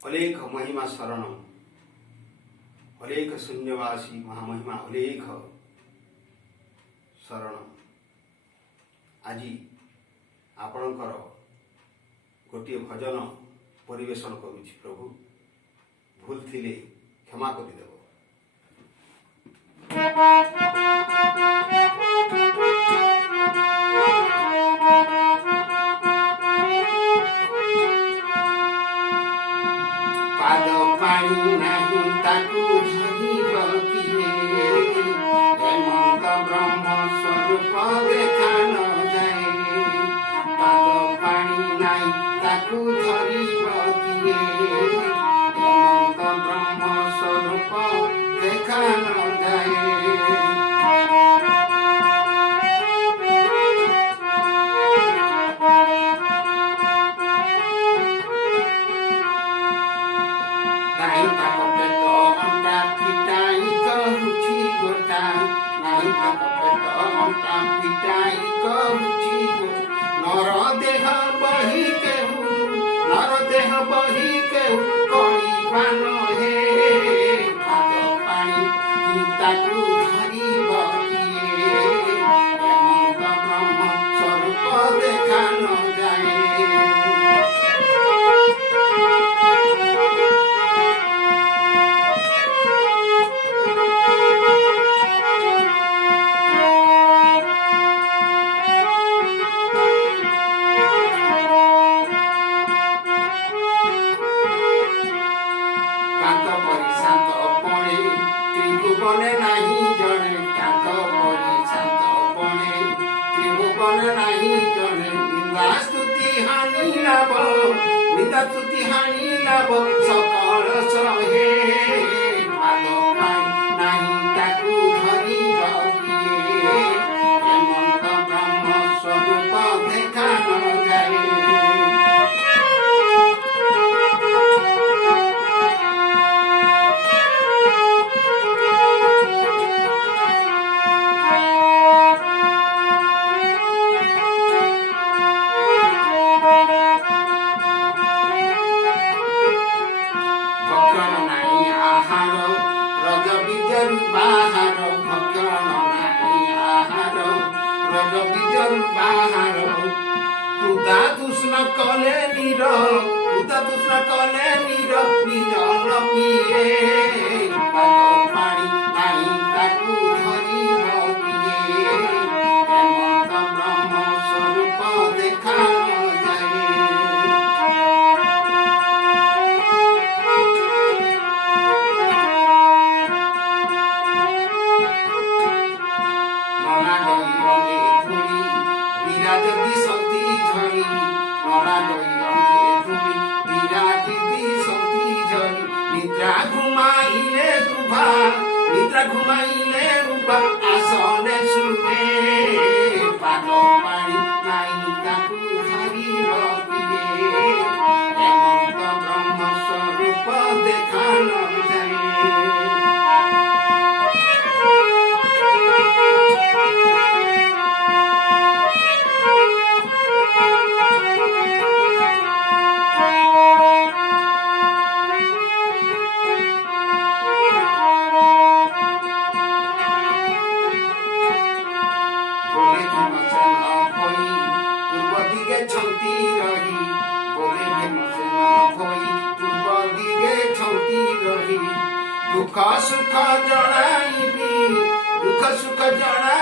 अलेख महिमा शरण अलेख शून्यवासी महामहिमा अलेख शरण आज आपणकर गोटे भजन परिवेशन करुछि। प्रभु भूल थिले क्षमा करदेव। पाद पानी नहीं ताकू धरिब किए, हेमंत ब्रह्म स्वरूप देखा न जाए। पाद पानी नहीं ताकू धरिब किए, हेमंत ब्रह्म स्वरूप देखा न जाए। नहीं ताको पेटो अंटा पिटाई करुछि गोटा, नहीं ताको पेटो अंटा पिटाई करुछि गोटा। नर देह बही केहू, नर देह बही केहू करिबा नहे। पाद पानी ताकू धरिब किए, हेमंत ब्रह्म स्वरूप देखा न जाए। त्रिभुवने नहीं जड़े काक परी शांत बने, त्रिभुवने नहीं जड़े। निंदा स्तुति हानि लाभ, निंदा स्तुति हानि लाभ सकल सहे। पाद पानी नहीं ताकू धरिब किए, हेमंत ब्रह्म स्वरूप देखा न जाए। बाहर भक्षण नहीं आहार, रज बीजर बाहर। क्रुदा तृष्ण कले नीर, क्रुदा तृष्ण कले नीर निर्जल पिए। पाद पानी नहीं ताकू धरिब किए, हेमंत ब्रह्म स्वरूप देखा न जाए। যদি শক্তি ঝরি, নরা দৈরঙ্গে ধুলি বিরাটি শক্তি ঝরি। নিদ্রা ঘুমাইলে রুভা, নিদ্রা ঘুমাইলে রুভা আসনে শুনে। পাদ পানি নাই তাকু ধরিব কিয়ে, হেমন্ত ব্রহ্ম স্বরূপ দেখা ন যায়। छंती रही बोले भीमसेन भई, पूर्व दिगे छंती रही। दुख सुख जणाइबी, दुख सुख जणाइबी।